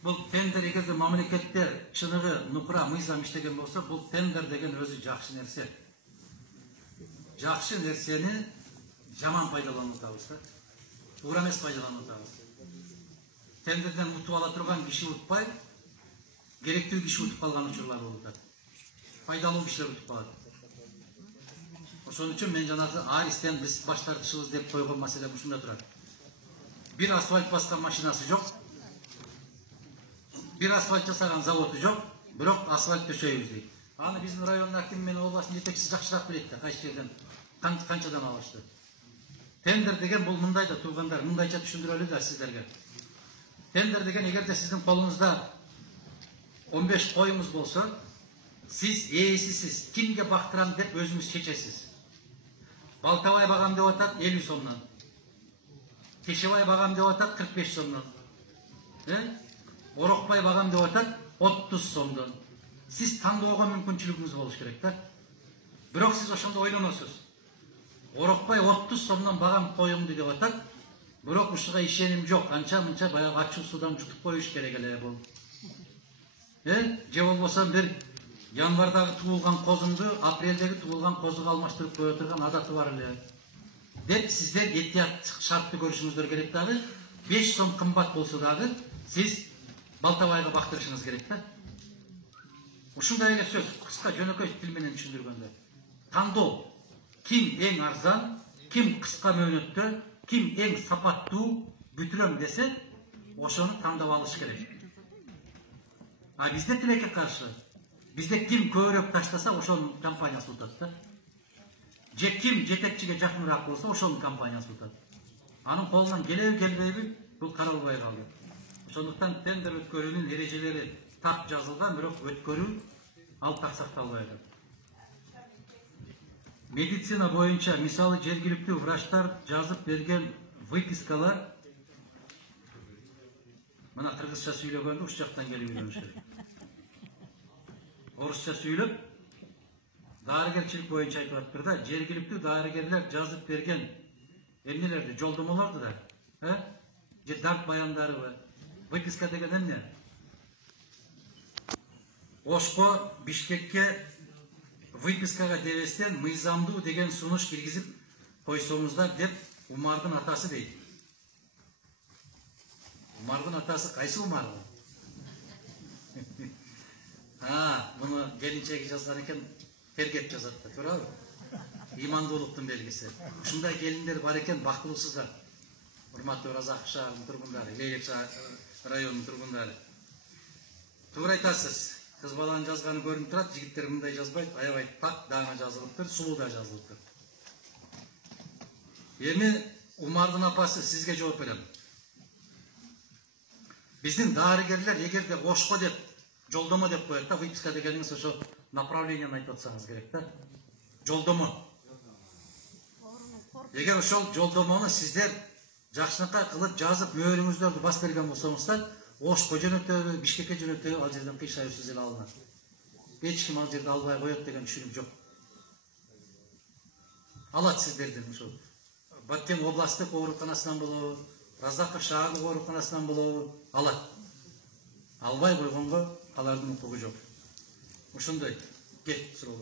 Бұл тендер егерде мамлекеттер чыныгы нукура мыйзам иштеген болсо, бұл тендер деген өзү жакшы нерсе. Жакшы нерсени жаман пайдаланып атабыз да. Туура эмес пайдаланып атабыз. Тендерден утуп ала турган киши утпай, керектүү киши утуп калган учурлар болуп атат. Пайдалуу кишилер утуп калат. Ошон үчүн мен жанагы Аристен биз баш тартышыбыз деп койгон маселе ушунда турат. Бир асфальт баскан машинасы жок. Бир асфальт жасаган заводу жок, бирок асфальт төшөйбүз дейт. Аны биздин райондун акими менен областын жетекчиси жакшыраак билет да, кайсы жерден канчадан алышты. Тендер деген бул мындай да туугандар, мындайча түшүндүрөлү да сиздерге. Тендер деген эгерде сиздин колуңузда 15 коюңуз болсо, сиз ээсисиз, кимге бактырам деп өзүңүз чечесиз. Балтабай багам деп атат 50 сомдон. Кешебай багам деп атат 45 сомдон. Орокбай багам деп атат 30 сомдон. Сиз тандоого мүмкүнчүлүгүңүз болуш керек да. Бирок сиз ошондо ойлоносуз. Орокбай 30 сомдон багам коюңду деп атат. Бирок ушуга ишеним жок. Анча-мынча баягы ачуу судан жутуп коюш керек эле бул. Же болбосо бир январдагы туулган козумду апрелдеги туулган козуга алмаштырып кое турган адаты бар эле. Деп сиздер этият шартты көрүшүңүздөр керек дагы. 5 сом кымбат болсо дагы сиз Балтабайга бактырышыңыз керек да. Ушундай эле сөз, кыска жөнөкөй тил менен түшүндүргөндө. Тандоо. Ким эң арзан, ким кыска мөөнөттө, ким эң сапаттуу бүтүрөм десе, ошону тандап алыш керек. А бизде тилекке каршы. Бизде ким көбүрөөк таштаса, ошонун компаниясы утат да. Же ким жетекчиге жакыныраак болсо, ошонун компаниясы утат. Анын колунан келеби, келбейби, бул каралбай калды. Ошондуктан тендер өткөрүүнүн эрежелери так жазылган, бирок өткөрүү ал так сакталбай атат. Медицина боюнча, мисалы жергиликтүү врачтар жазып берген выпискалар, мына кыргызча сүйлөгөндө уш жактан келип үйрөнүш керек. Орусча сүйлөп, дарыгерчилик боюнча айтып атыптыр да, жергиликтүү дарыгерлер жазып берген эмнелерди, жолдомолорду да, же дарт баяндарыбы, выписка деген эмне? Ошко, Бишкекке выпискага дебестен мыйзамдуу деген сунуш киргизип койсоңуздар деп Умардын атасы дейт. Умардын атасы кайсы Умар? Муну келинчеги жазган экен, тергеп жазат да, туурабы? Имандуулуктун белгиси. Ушундай келиндер бар экен, бактылуусуздар. Урматтуу Разаков шаарынын тургундары, Лейек районунун тургундары. Туура айтасыз. Кыз баланын жазганы көрүнүп турат, жигиттер мындай жазбайт, аябай так даңа жазылыптыр, сулуу да жазылыптыр. Эми Умардын апасы сизге жооп берем. Биздин дарыгерлер эгерде ошко деп, жолдомо деп коет да, выписка дегениңиз ошо направлениени айтып атсаңыз керек да. Жолдомо. Эгер ошол жолдомону сиздер жакшынакай кылып жазып мөөрүңүздөрдү басып берген болсоңуздар, Ошко жөнөтөбү, Бишкекке жөнөтөбү, ал жерден кыйшайсыз эле алынат. Эч ким ал жерде албай коет деген түшүнүк жок. Алат сиздердин ушул Баткен областтык ооруканасынан болобу, Разаков шаардык ооруканасынан болобу, алат. Албай койгонго алардын укугу жок. Ошондой. Кет, суроо.